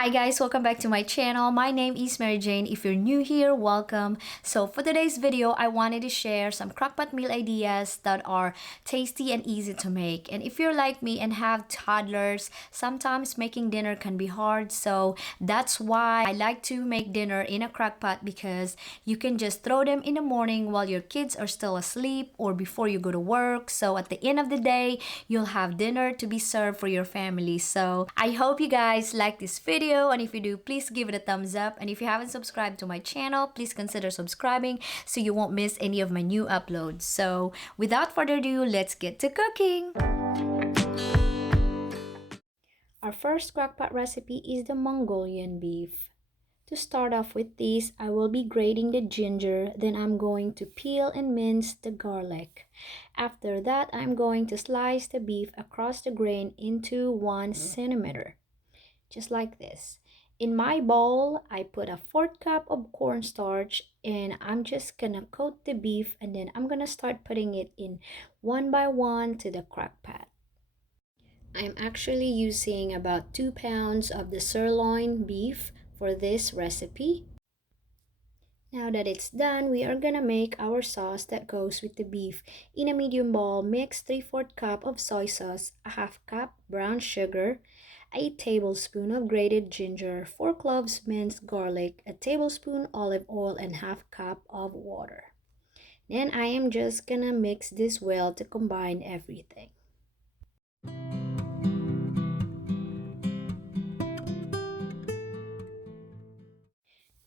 Hi guys, welcome back to my channel. My name is Mary Jane. If you're new here, welcome. So for today's video, I wanted to share some crockpot meal ideas that are tasty and easy to make. And if you're like me and have toddlers, sometimes making dinner can be hard. So that's why I like to make dinner in a crockpot, because you can just throw them in the morning while your kids are still asleep or before you go to work. So at the end of the day, you'll have dinner to be served for your family. So I hope you guys like this video, and if you do, please give it a thumbs up. And if you haven't subscribed to my channel, please consider subscribing so you won't miss any of my new uploads. So without further ado, let's get to cooking. Our first crockpot recipe is the Mongolian beef. To start off with this, I will be grating the ginger, then I'm going to peel and mince the garlic. After that, I'm going to slice the beef across the grain into 1 centimeter, just like this. In my bowl, I put a 4th cup of cornstarch, and I'm just gonna coat the beef, and then I'm gonna start putting it in one by one to the crock pot. I'm actually using about 2 pounds of the sirloin beef for this recipe. Now that it's done, we are gonna make our sauce that goes with the beef. In a medium bowl, mix 3/4 cup of soy sauce, a 1/2 cup brown sugar, a tablespoon of grated ginger, 4 cloves minced garlic, a tablespoon olive oil, and 1/2 cup of water. Then I am just gonna mix this well to combine everything.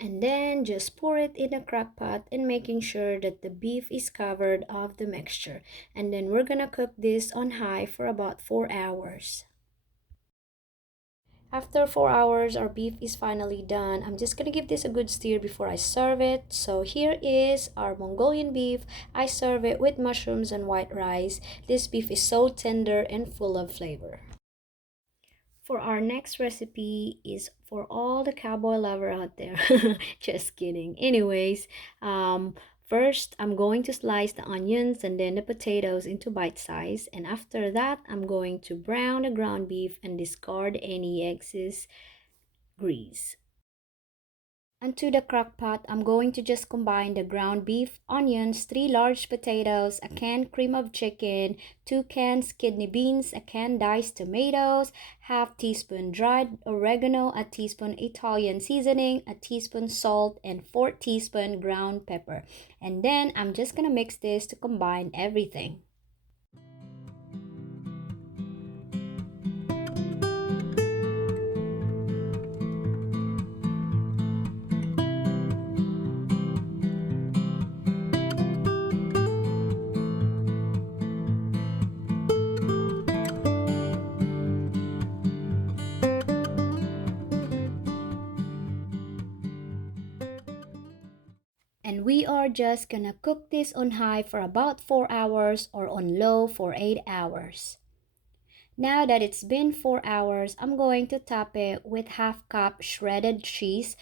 And then just pour it in a crock pot and making sure that the beef is covered of the mixture. And then we're gonna cook this on high for about 4 hours. After 4 hours, our beef is finally done. I'm just gonna give this a good stir before I serve it. So here is our Mongolian beef. I serve it with mushrooms and white rice. This beef is so tender and full of flavor. For our next recipe is for all the cowboy lover out there. Just kidding. Anyways, first I'm going to slice the onions and then the potatoes into bite size. And after that, I'm going to brown the ground beef and discard any excess grease. Onto the crock pot, I'm going to just combine the ground beef, onions, 3 large potatoes, a canned cream of chicken, 2 cans kidney beans, a can diced tomatoes, 1/2 teaspoon dried oregano, a teaspoon Italian seasoning, a teaspoon salt, and 4 teaspoon ground pepper. And then I'm just gonna mix this to combine everything. And we are just gonna cook this on high for about 4 hours or on low for 8 hours. Now that it's been 4 hours, I'm going to top it with 1/2 cup shredded cheese.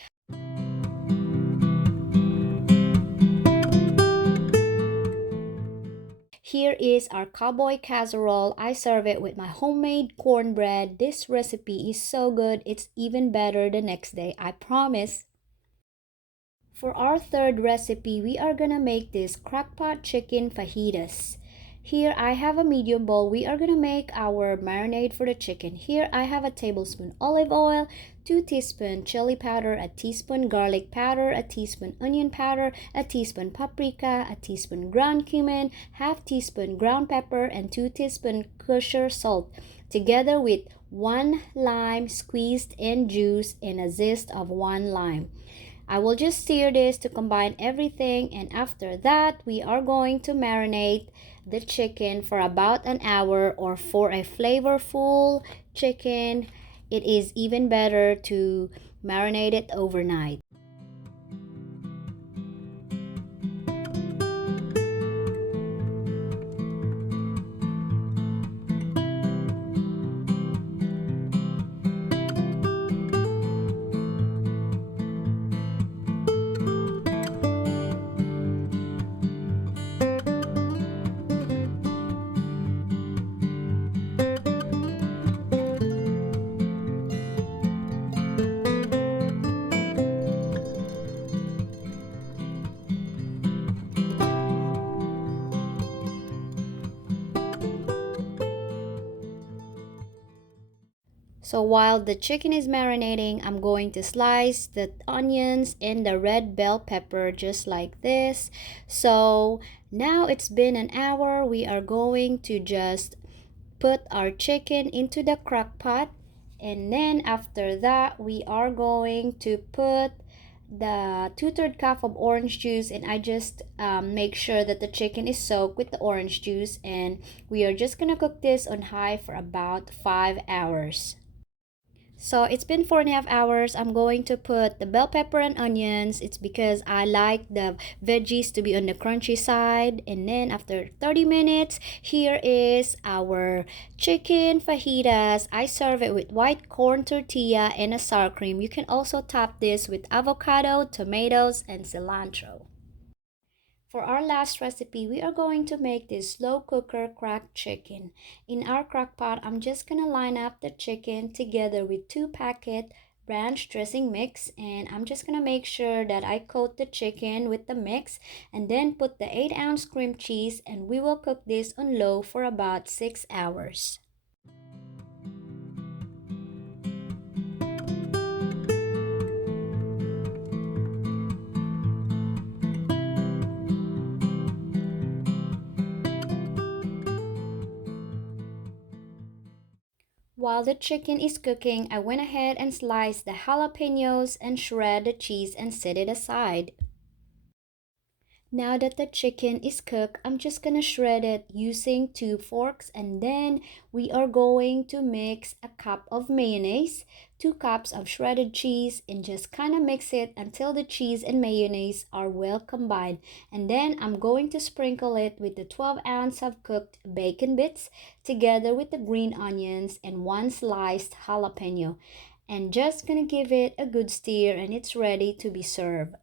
Here is our Cowboy Casserole. I serve it with my homemade cornbread. This recipe is so good, it's even better the next day, I promise. For our third recipe, we are gonna make this crockpot chicken fajitas. Here I have a medium bowl. We are gonna make our marinade for the chicken. Here I have a tablespoon olive oil, 2 teaspoon chili powder, a teaspoon garlic powder, a teaspoon onion powder, a teaspoon paprika, a teaspoon ground cumin, 1/2 teaspoon ground pepper, and 2 teaspoon kosher salt, together with 1 lime squeezed in juice and a zest of 1 lime. I will just stir this to combine everything, and after that, we are going to marinate the chicken for about an hour, or for a flavorful chicken, it is even better to marinate it overnight. So while the chicken is marinating, I'm going to slice the onions and the red bell pepper just like this. So now it's been an hour. We are going to just put our chicken into the crock pot, and then after that we are going to put the 2/3 cup of orange juice, and I just make sure that the chicken is soaked with the orange juice, and we are just gonna cook this on high for about 5 hours. So it's been 4.5 hours. I'm going to put the bell pepper and onions. It's because I like the veggies to be on the crunchy side. And then after 30 minutes, here is our chicken fajitas. I serve it with white corn tortilla and a sour cream. You can also top this with avocado, tomatoes, and cilantro. For our last recipe, we are going to make this slow cooker cracked chicken. In our crock pot, I'm just gonna line up the chicken together with 2 packet ranch dressing mix, and I'm just gonna make sure that I coat the chicken with the mix and then put the 8-ounce cream cheese, and we will cook this on low for about 6 hours. While the chicken is cooking, I went ahead and sliced the jalapenos and shred the cheese and set it aside. Now that the chicken is cooked, I'm just gonna shred it using 2 forks, and then we are going to mix a cup of mayonnaise, 2 cups of shredded cheese, and just kind of mix it until the cheese and mayonnaise are well combined. And then I'm going to sprinkle it with the 12 ounce of cooked bacon bits together with the green onions and 1 sliced jalapeno. And just gonna give it a good stir, and it's ready to be served.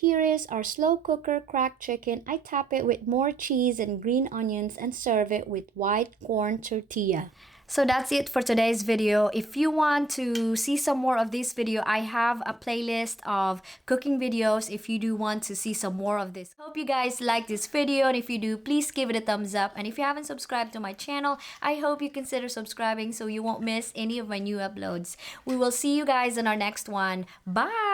Here is our slow cooker cracked chicken. I top it with more cheese and green onions and serve it with white corn tortilla. So that's it for today's video. If you want to see some more of this video, I have a playlist of cooking videos if you do want to see some more of this. Hope you guys like this video, and if you do, please give it a thumbs up. And if you haven't subscribed to my channel, I hope you consider subscribing so you won't miss any of my new uploads. We will see you guys in our next one. Bye!